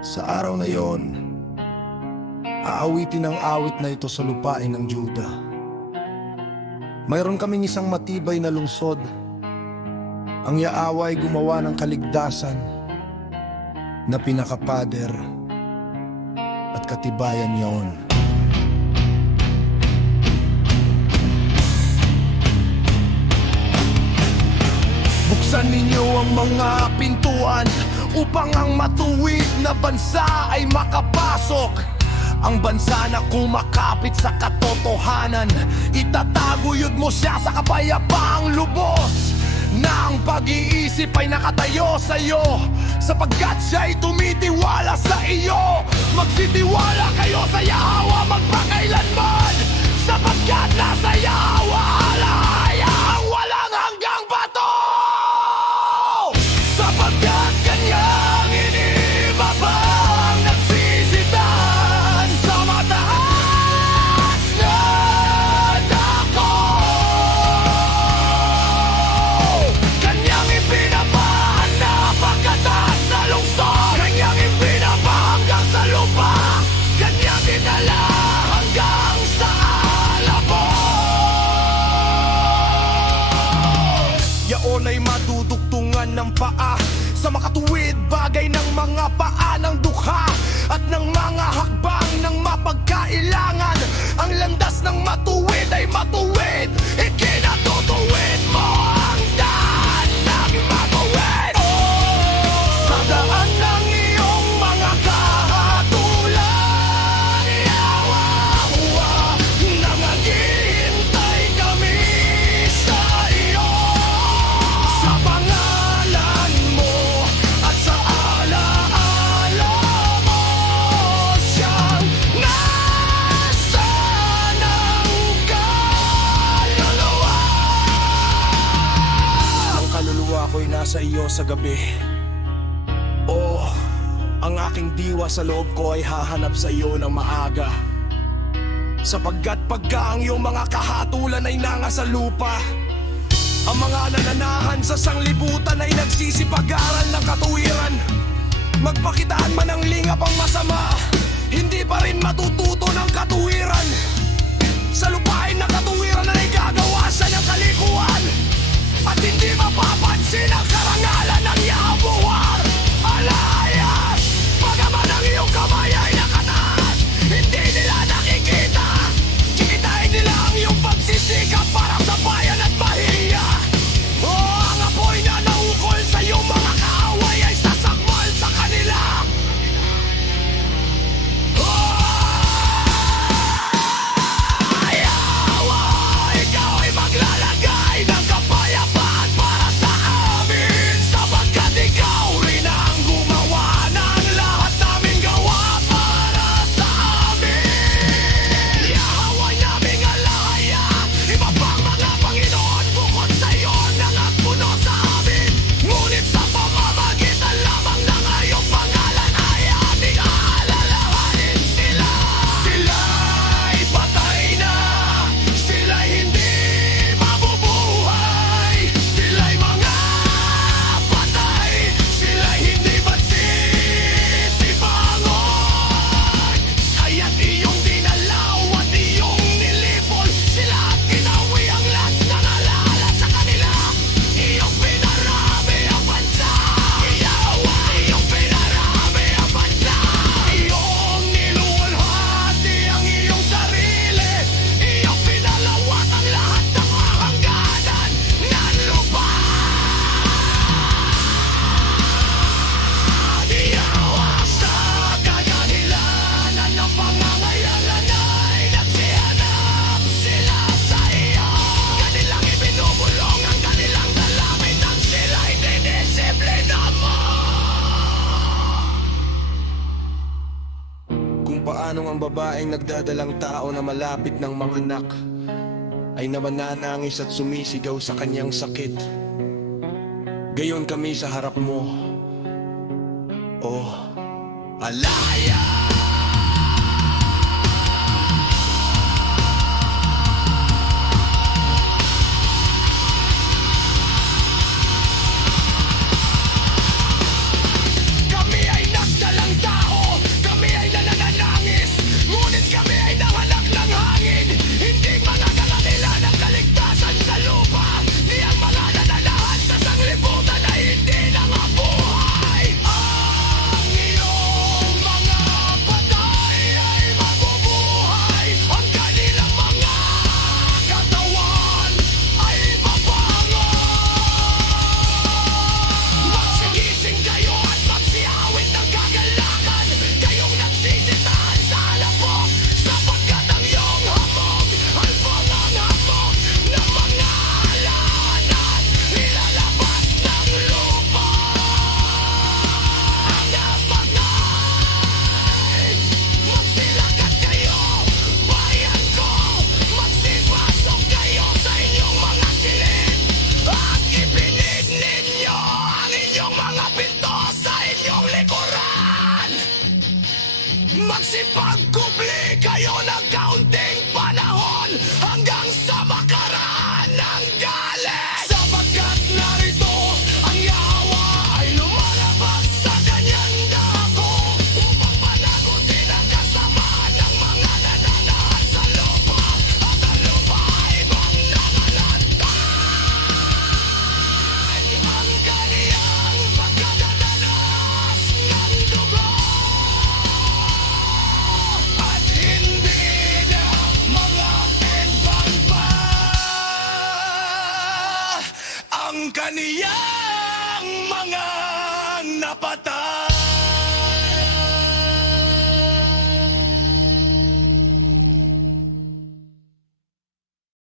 Sa araw na yon, aawitin ang awit na ito sa lupain ng Juda. Mayroon kaming isang matibay na lungsod. Ang Yahweh ay gumawa ng kaligtasan na pinakapader at katibayan niyon. Buksan ninyo ang mga pintuan upang ang matuwid na bansa ay makapasok. Ang bansa na kumakapit sa katotohanan, itataguyod mo siya sa kapayapaang lubos. Na ang pag-iisip ay nakatayo sa'yo, sapagkat siya'y tumitiwala sa iyo. Magsitiwala kayo sa Yahweh magpakailanman, sapagkat nasa Yahweh alahaya ang walang hanggang bato. Sapagkat kanyang inibaba ang nagsisitan sa mataas na dako. Kanyang ipinapahan na pagkataas na lungsod, kanyang ipinapa hanggang sa lupa, kanyang dinala hanggang sa alabok. Yaon ay madudugtungan ng paa sa makatuwid bagay ng mga paa ng dukha at ng mga hakbang ng mapagkailangan. Ang landas ng matuwid ay matuwid, ikinatutuwid mo ang daan ng matuwid. Sa daan ng iyong mga kahatulan, Yahweh, na naghihintay kami sa iyo. Sa pangalan mo at sa alaala mo, siyang nasa ng kaluluwa. Ang kaluluwa ko'y nasa iyo sa gabi. Oh, ang aking diwa sa loob ko ay hahanap sa iyo ng maaga, sapagkat pagka ang iyong mga kahatulan ay nanga sa lupa, ang mga nananahan sa sanglibutan ay nagsisipag-aral ng katuwiran. Magpakitaan man ang lingap ang masama, hindi pa rin matututo ng katuwiran. Sa lupain na katuwiran ay gagawa siya ng kalikuan, at hindi mapapansin ang karangalan ng Yahweh alahaya. Bagaman ang iyong kamay ay nakataas, hindi nila nakikita. Kikitain nila ang iyong pagsisikap para sa bayan at bahiya. Oh, ang apoy na naukol sa iyong mga kaaway ay sasakmal sa kanila. Yahweh, ikaw ay maglalagay ng kapayapaan para sa amin, sapagkat ikaw rin ang gumawa ng lahat naming gawa para sa amin. Yahweh naming alahaya, iba pang mga Panginoon bukod sa iyo nangagpuno sa amin. Ngunit sa pamamagitan lamang ng iyong pangalan ay ating aalalahanin sila. Sila'y patay na, sila'y hindi mabubuhay. Sila'y mga patay, sila'y hindi magsisibangon. Kaya't iyong dinalaw at iyong nilipol sila at kinawi ang lahat ng alaala sa kanila. Iyong pinarami ang bansa, Yahweh, iyong pinarami ang bansa. Iyong niluwalhati ang iyong sarili, iyong pinalawat ang lahat ng hangganan ng lupa. Yahweh, sa kadahilanan ng pangangailangan ay nagsihanap sila sa iyo. Kanilang ibinubulong ang kanilang dalangin nang sila'y dinisiplina mo. Kung paanong ang babaeng nagdadalang tao na malapit ng mga anak ay namananangis at sumisigaw sa kanyang sakit, gayon kami sa harap mo, oh alaya. Kami ay nagdalang tao makapagkubli kayo ng kaunting panahon hanggang sa makaraan ng galit. Sapagkat narito ang yawa ay lumalabas sa kanyang dako upang panagutin ang kasamaan ng mga nananahan sa lupa at ang lupa ay ibang nangalantay. Ang kaniyang pagkadadalas ng dugo at hindi na mga pinpang pa. Ang kaniyang mga napatay.